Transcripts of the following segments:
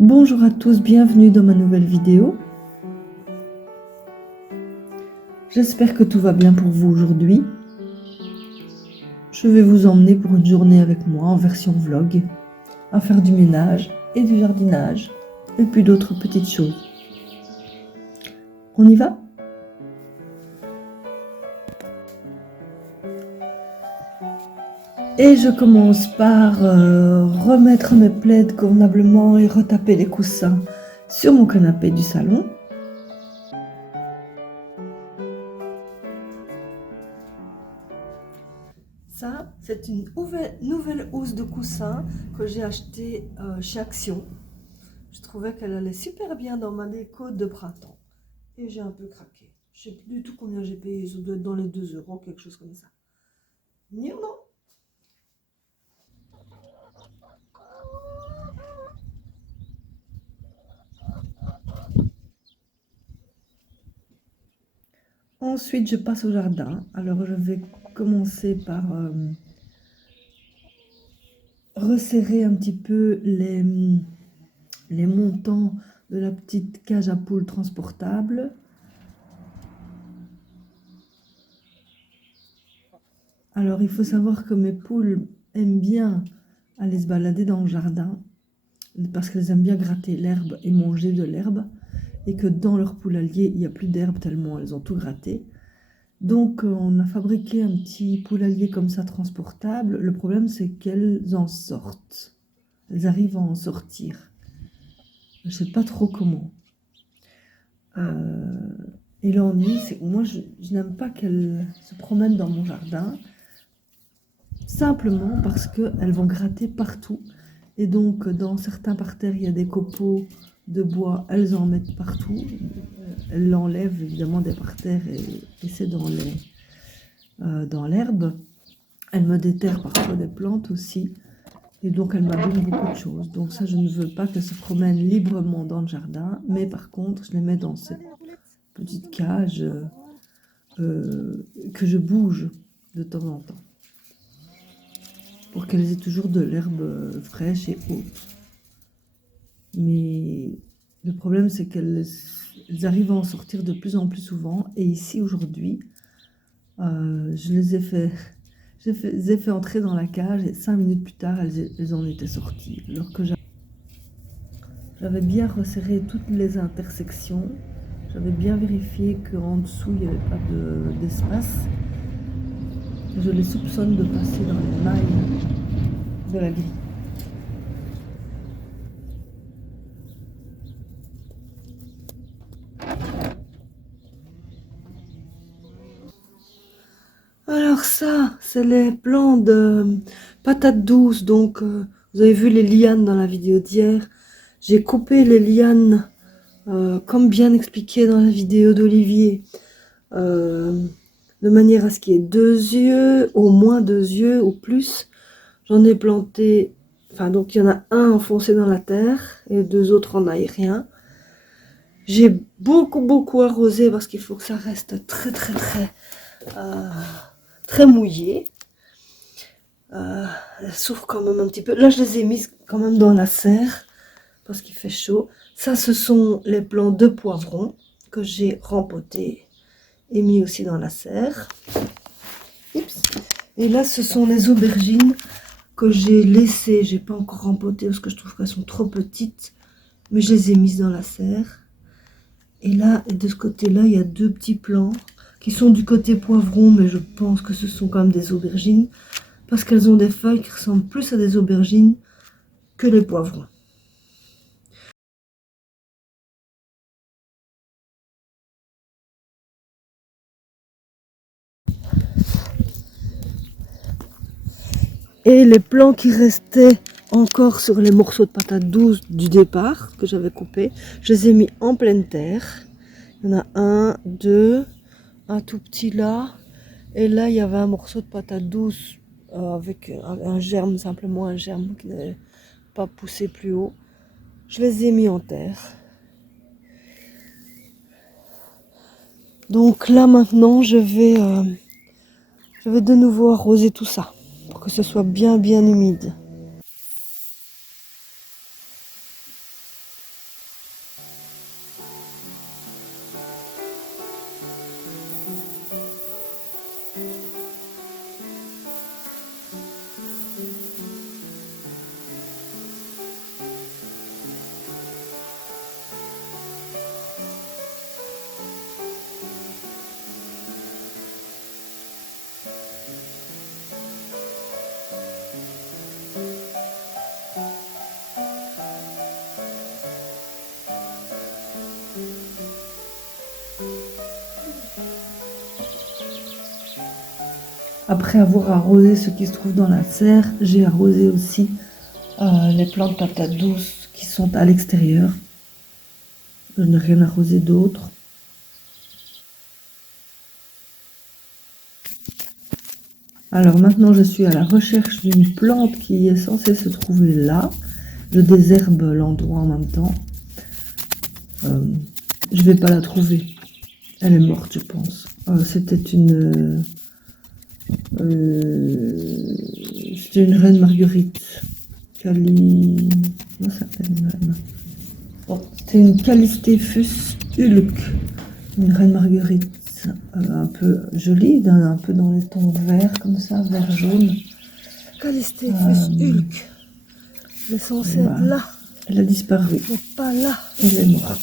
Bonjour à tous, bienvenue dans ma nouvelle vidéo. J'espère que tout va bien pour vous aujourd'hui. Je vais vous emmener pour une journée avec moi en version vlog, à faire du ménage et du jardinage, et puis d'autres petites choses. On y va ? Et je commence par remettre mes plaids convenablement et retaper les coussins sur mon canapé du salon. Ça, c'est une nouvelle housse de coussin que j'ai achetée chez Action. Je trouvais qu'elle allait super bien dans ma déco de printemps. Et j'ai un peu craqué. Je ne sais plus du tout combien j'ai payé, ça doit être dans les 2 €, quelque chose comme ça. Ni non. Ensuite, je passe au jardin. Alors, je vais commencer par resserrer un petit peu les montants de la petite cage à poules transportable. Alors, il faut savoir que mes poules aiment bien aller se balader dans le jardin parce qu'elles aiment bien gratter l'herbe et manger de l'herbe, et que dans leur poulailler, il n'y a plus d'herbe tellement elles ont tout gratté. Donc, on a fabriqué un petit poulailler comme ça transportable. Le problème, c'est qu'elles en sortent. Elles arrivent à en sortir. Je ne sais pas trop comment. Et l'ennui, c'est que moi, je n'aime pas qu'elles se promènent dans mon jardin, simplement parce qu'elles vont gratter partout. Et donc, dans certains parterres, il y a des copeaux de bois, elles en mettent partout. Elles l'enlèvent évidemment des parterres et c'est dans l'herbe. Elles me déterrent parfois des plantes aussi. Et donc, elles m'abîment beaucoup de choses. Donc ça, je ne veux pas qu'elles se promènent librement dans le jardin. Mais par contre, je les mets dans cette petite cage que je bouge de temps en temps, pour qu'elles aient toujours de l'herbe fraîche et haute. Mais le problème, c'est qu'elles arrivent à en sortir de plus en plus souvent. Et ici, aujourd'hui, je les ai fait entrer dans la cage et 5 minutes plus tard, elles en étaient sorties. Alors que j'avais bien resserré toutes les intersections. J'avais bien vérifié qu'en dessous, il n'y avait pas d'espace. Je les soupçonne de passer dans les mailles de la grille. Alors ça, c'est les plants de patates douces. Donc, vous avez vu les lianes dans la vidéo d'hier. J'ai coupé les lianes, comme bien expliqué dans la vidéo d'Olivier, de manière à ce qu'il y ait 2 yeux, au moins 2 yeux ou plus. J'en ai planté, enfin donc il y en a un enfoncé dans la terre et 2 autres en aérien. J'ai beaucoup arrosé parce qu'il faut que ça reste très mouillé. Elle souffre quand même un petit peu. Là, je les ai mises quand même dans la serre parce qu'il fait chaud. Ça, ce sont les plants de poivrons que j'ai rempotés et mis aussi dans la serre. Oups. Et là, ce sont les aubergines que j'ai laissées. J'ai pas encore rempoté parce que je trouve qu'elles sont trop petites, mais je les ai mises dans la serre. Et là, de ce côté-là, il y a 2 petits plants qui sont du côté poivron, mais je pense que ce sont quand même des aubergines parce qu'elles ont des feuilles qui ressemblent plus à des aubergines que les poivrons. Et les plants qui restaient encore sur les morceaux de patates douces du départ, que j'avais coupés, je les ai mis en pleine terre. Il y en a 1, 2, un tout petit là. Et là, il y avait un morceau de patate douce avec un germe, simplement un germe qui n'avait pas poussé plus haut. Je les ai mis en terre. Donc là, maintenant, je vais de nouveau arroser tout ça pour que ce soit bien humide. Après avoir arrosé ce qui se trouve dans la serre, j'ai arrosé aussi les plantes de patates douces qui sont à l'extérieur. Je n'ai rien arrosé d'autre. Alors maintenant, je suis à la recherche d'une plante qui est censée se trouver là. Je désherbe l'endroit en même temps. Je vais pas la trouver. Elle est morte, je pense. C'était une reine marguerite. Comment ça s'appelle une reine? Bon, c'était une Callistephus hulk, une reine marguerite un peu jolie, un peu dans les tons verts comme ça, vert jaune. Callistephus hulk. Elle est censée être là. Elle a disparu. Elle n'est pas là. Elle est morte.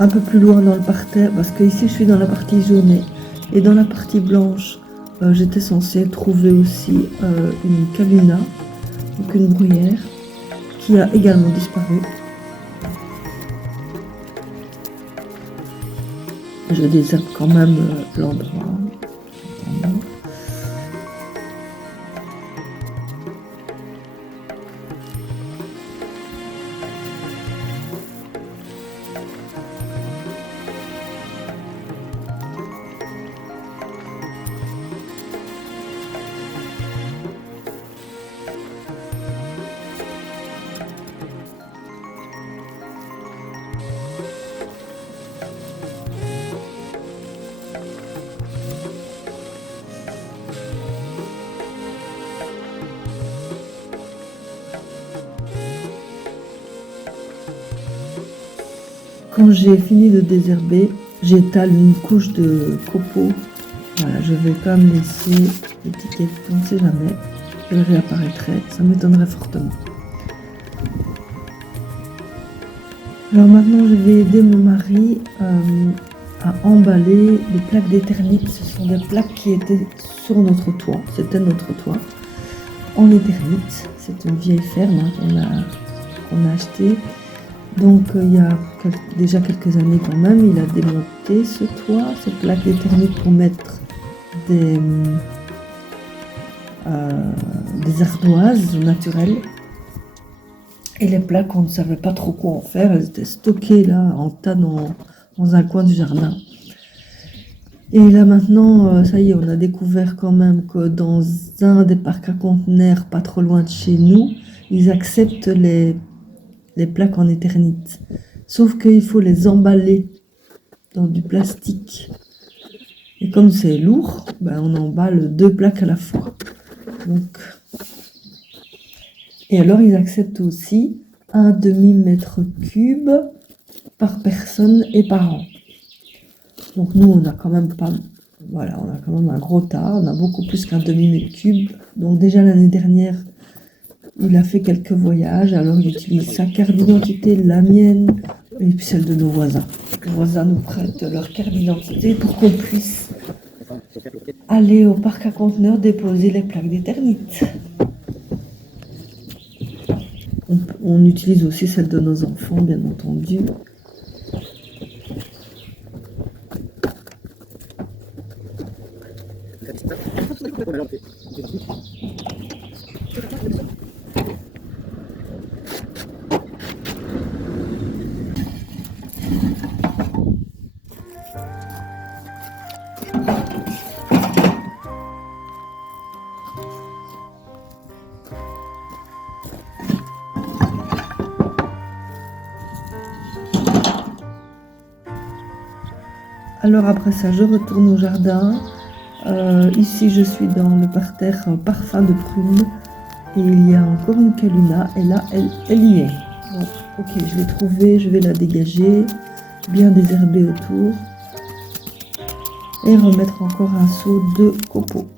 Un peu plus loin dans le parterre, parce que ici je suis dans la partie jaune et dans la partie blanche, j'étais censée trouver aussi une caluna, donc une bruyère, qui a également disparu. Je désherbe quand même l'endroit. Quand j'ai fini de désherber, j'étale une couche de copeaux. Voilà, je vais quand même laisser l'étiquette, on ne sait jamais. Elle réapparaîtrait, ça m'étonnerait fortement. Alors maintenant, je vais aider mon mari à emballer des plaques d'éternite. Ce sont des plaques qui étaient sur notre toit. C'était notre toit en éternite. C'est une vieille ferme qu'on a achetée. Donc il y a déjà quelques années quand même, il a démonté ce toit, ces plaques d'éternite pour mettre des ardoises naturelles. Et les plaques, on ne savait pas trop quoi en faire, elles étaient stockées là en tas dans un coin du jardin. Et là maintenant, ça y est, on a découvert quand même que dans un des parcs à conteneurs, pas trop loin de chez nous, ils acceptent les plaques en éternite. Sauf qu'il faut les emballer dans du plastique. Et comme c'est lourd, on emballe 2 plaques à la fois. Donc... Et alors ils acceptent aussi 1 demi-mètre cube par personne et par an. Donc nous on a quand même pas... Voilà, on a quand même un gros tas, on a beaucoup plus qu'un demi-mètre cube. Donc déjà l'année dernière, il a fait quelques voyages, alors il utilise sa carte d'identité, la mienne, et puis celle de nos voisins. Les voisins nous prêtent leur carte d'identité pour qu'on puisse aller au parc à conteneurs déposer les plaques d'éternite. On utilise aussi celle de nos enfants, bien entendu. Alors après ça, je retourne au jardin. Ici, je suis dans le parterre parfum de prune. Et il y a encore une caluna. Et là, elle y est. Donc, Ok, je l'ai trouvée, je vais la dégager, bien désherber autour et remettre encore un seau de copeaux.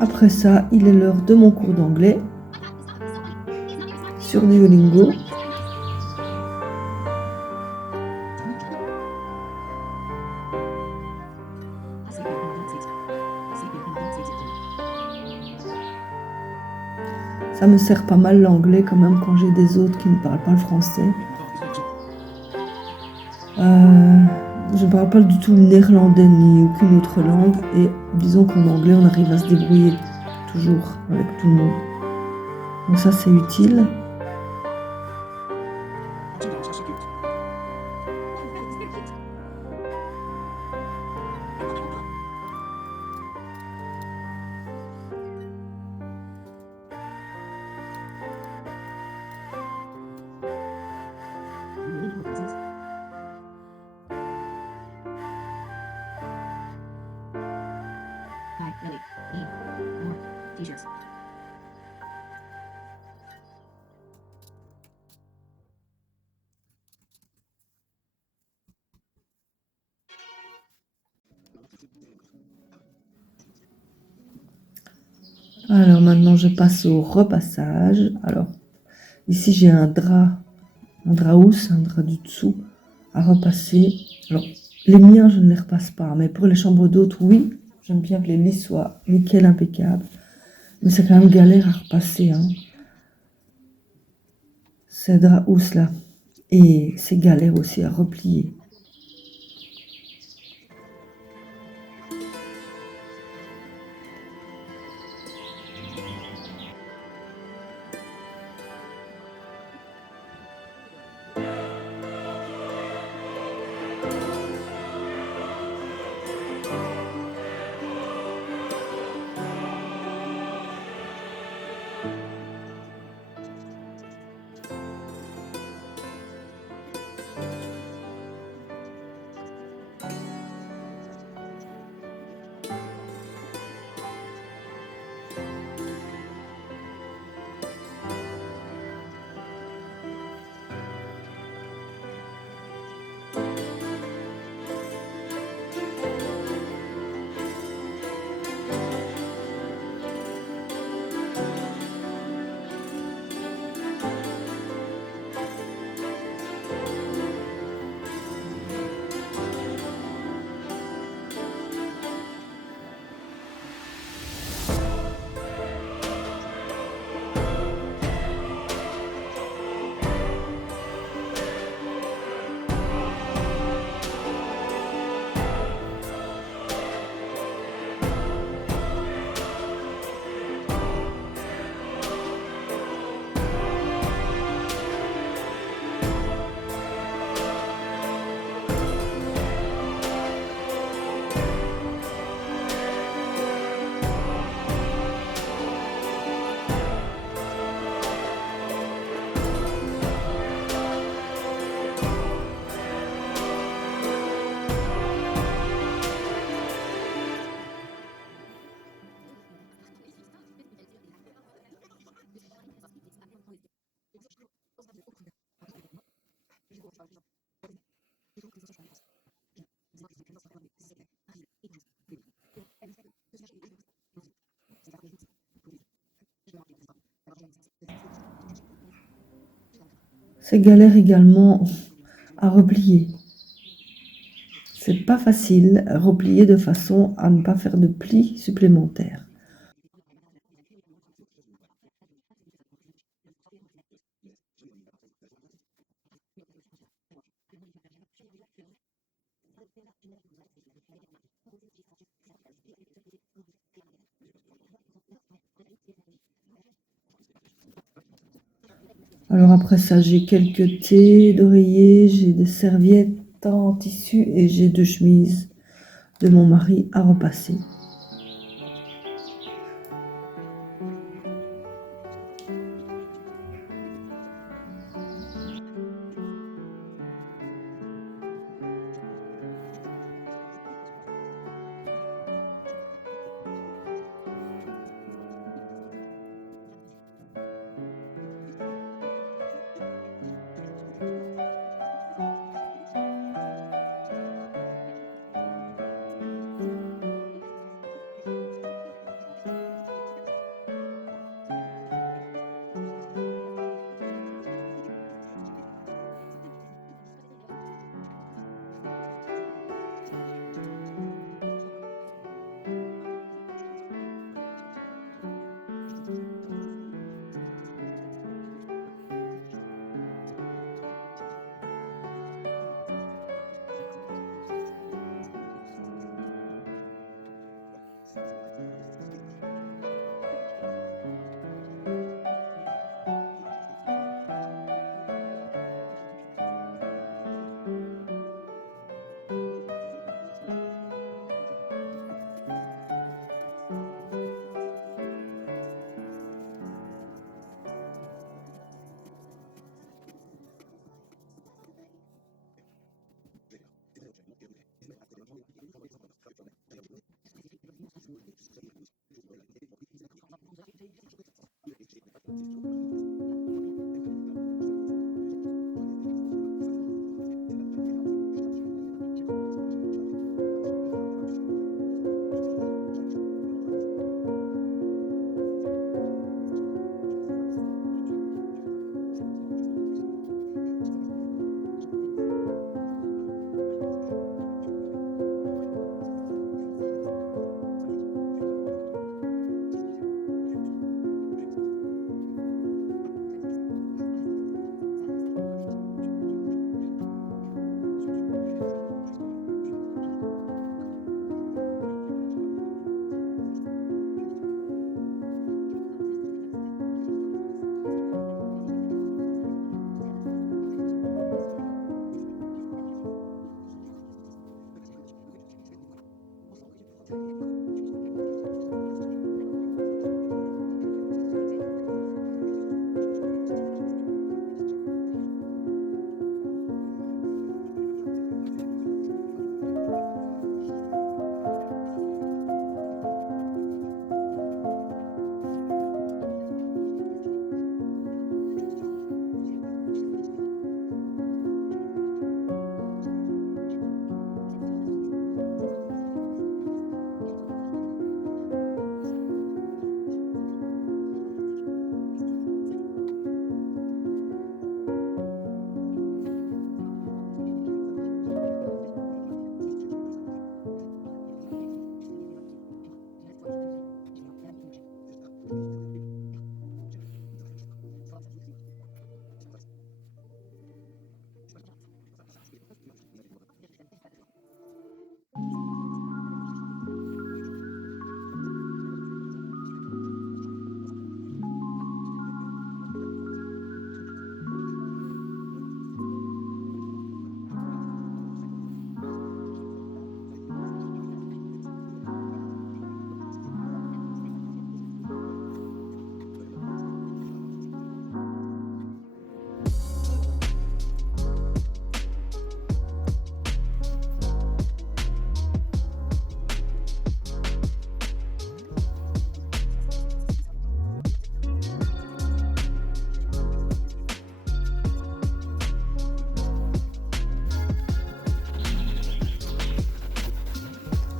Après ça, il est l'heure de mon cours d'anglais sur Duolingo. Ça me sert pas mal l'anglais quand même quand j'ai des autres qui ne parlent pas le français. Je ne parle pas du tout le néerlandais ni aucune autre langue et disons qu'en anglais on arrive à se débrouiller toujours avec tout le monde. Donc ça c'est utile. Alors maintenant je passe au repassage. Alors ici j'ai un drap housse, un drap du dessous à repasser. Alors les miens je ne les repasse pas, mais pour les chambres d'hôtes oui, j'aime bien que les lits soient nickel, impeccables. Mais c'est quand même galère à repasser, hein. Ces draps housses là. Et c'est galère aussi à replier. C'est galère également à replier. C'est pas facile à replier de façon à ne pas faire de plis supplémentaires. Alors après ça, j'ai quelques thés d'oreiller, j'ai des serviettes en tissu et j'ai 2 chemises de mon mari à repasser.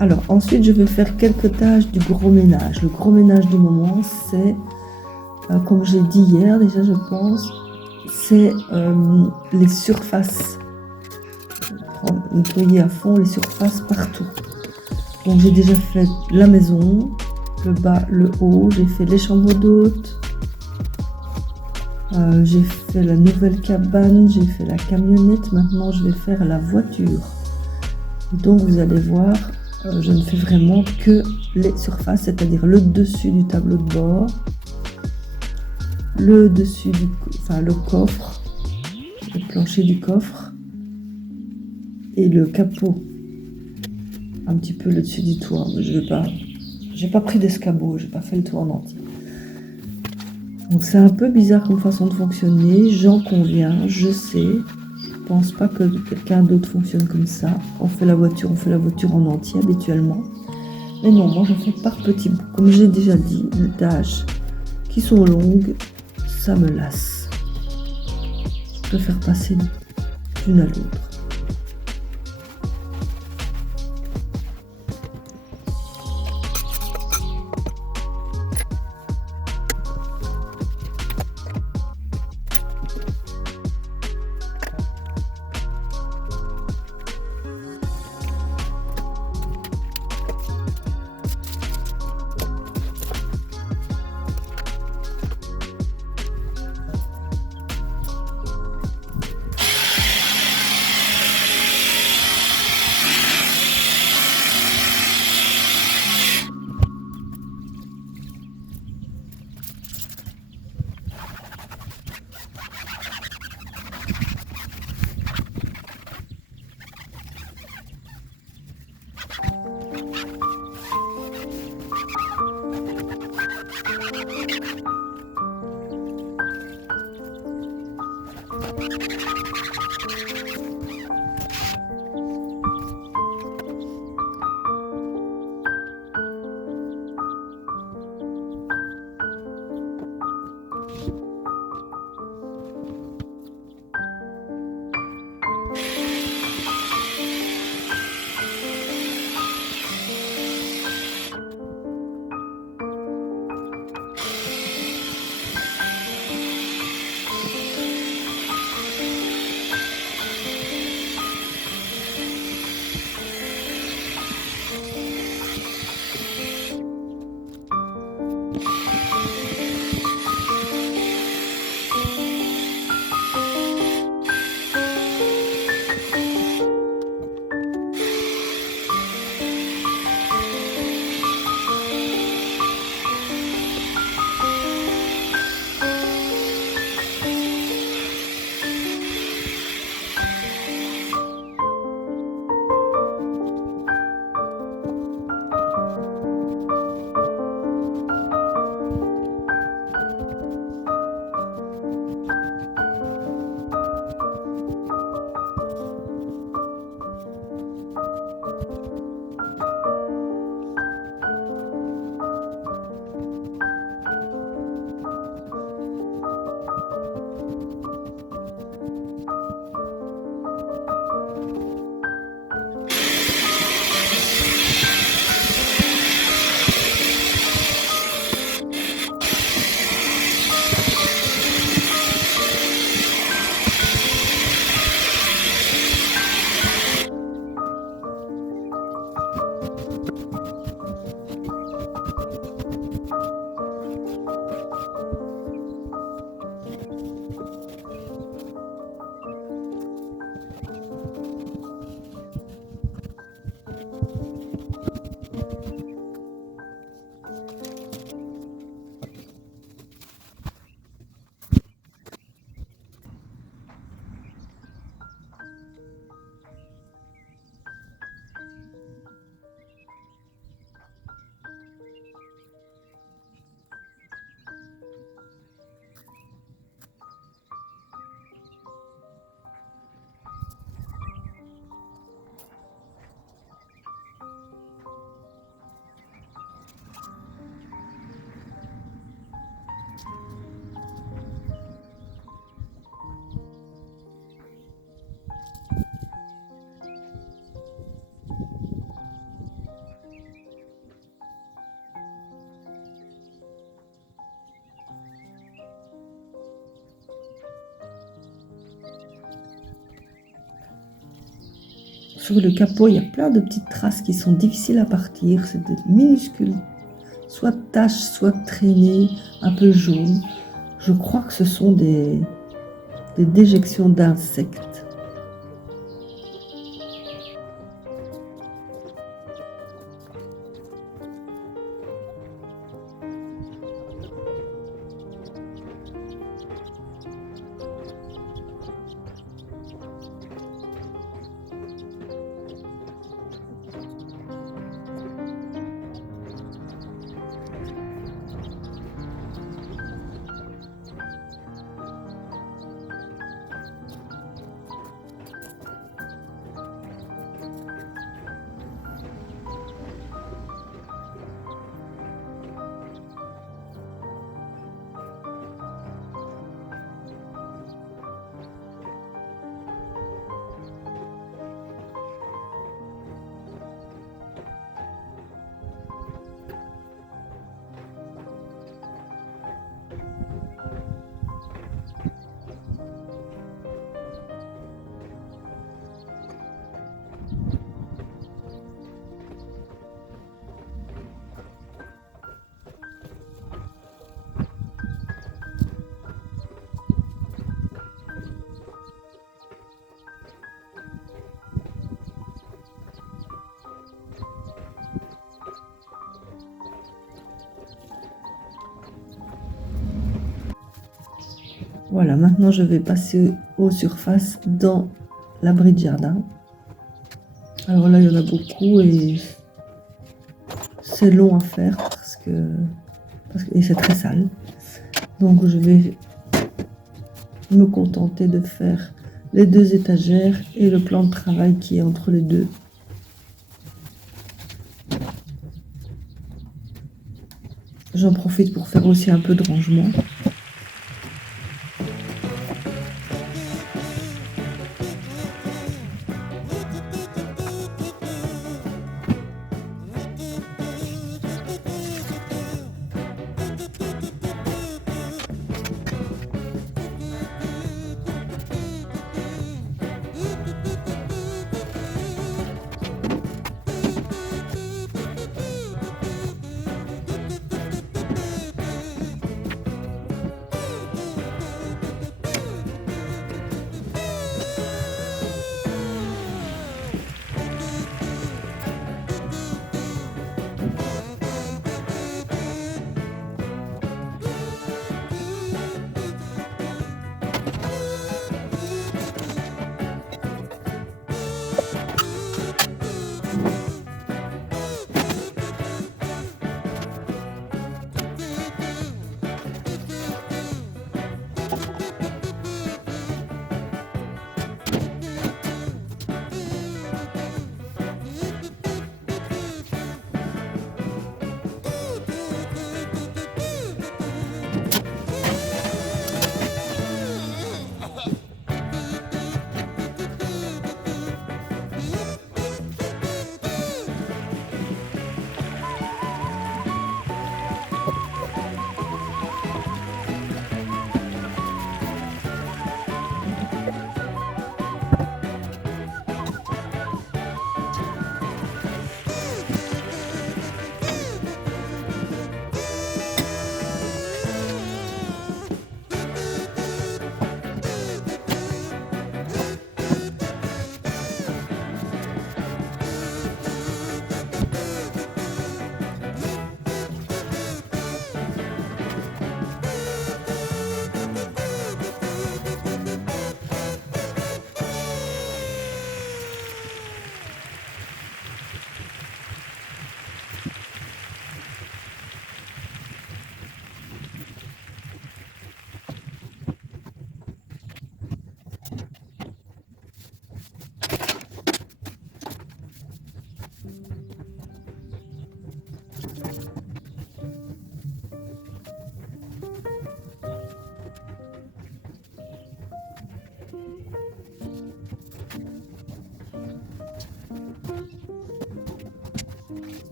Alors ensuite, je vais faire quelques tâches du gros ménage. Le gros ménage du moment, c'est, comme j'ai dit hier déjà, je pense, c'est les surfaces. Nettoyer à fond les surfaces partout. Donc j'ai déjà fait la maison, le bas, le haut, j'ai fait les chambres d'hôtes, j'ai fait la nouvelle cabane, j'ai fait la camionnette, maintenant je vais faire la voiture. Et donc vous allez voir, je ne fais vraiment que les surfaces, c'est-à-dire le dessus du tableau de bord, le dessus le coffre, le plancher du coffre et le capot, un petit peu le dessus du toit. J'ai pas pris d'escabeau, j'ai pas fait le tour en entier. Donc c'est un peu bizarre comme façon de fonctionner, j'en conviens, je sais. Je pense pas que quelqu'un d'autre fonctionne comme ça. On fait la voiture en entier habituellement. Mais non, moi je fais par petits bouts. Comme j'ai déjà dit, les tâches qui sont longues, ça me lasse. Je préfère passer d'une à l'autre. sur le capot, il y a plein de petites traces qui sont difficiles à partir. C'est des minuscules, soit taches, soit traînées, un peu jaunes. Je crois que ce sont des déjections d'insectes. Voilà, maintenant je vais passer aux surfaces dans l'abri de jardin. Alors là, il y en a beaucoup et c'est long à faire et c'est très sale. Donc je vais me contenter de faire les 2 étagères et le plan de travail qui est entre les deux. J'en profite pour faire aussi un peu de rangement.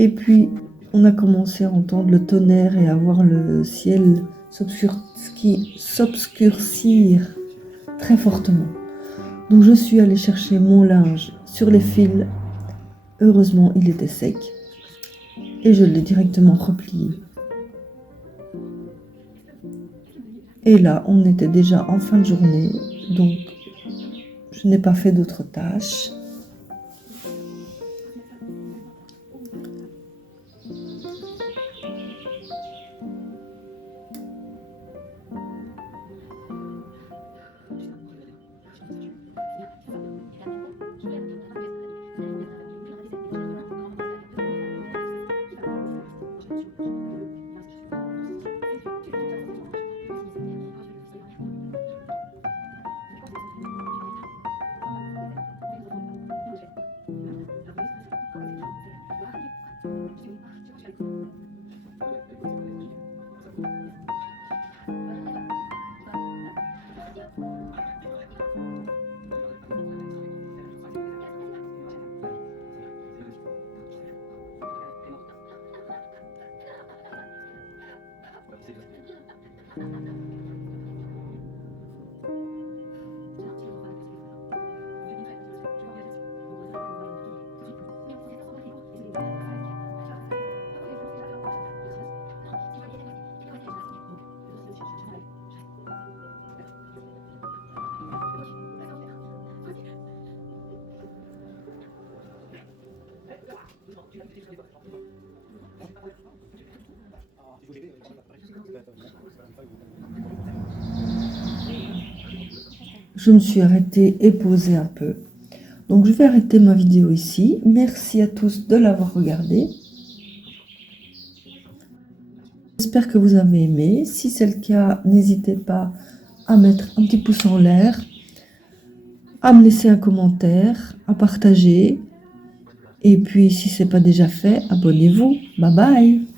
Et puis, on a commencé à entendre le tonnerre et à voir le ciel s'obscurcir très fortement. Donc, je suis allée chercher mon linge sur les fils. Heureusement, il était sec. Et je l'ai directement replié. Et là, on était déjà en fin de journée. Donc, je n'ai pas fait d'autres tâches. Je me suis arrêtée et posée un peu. Donc je vais arrêter ma vidéo ici. Merci à tous de l'avoir regardée. J'espère que vous avez aimé. Si c'est le cas, n'hésitez pas à mettre un petit pouce en l'air, à me laisser un commentaire, à partager. Et puis si ce n'est pas déjà fait, abonnez-vous. Bye bye.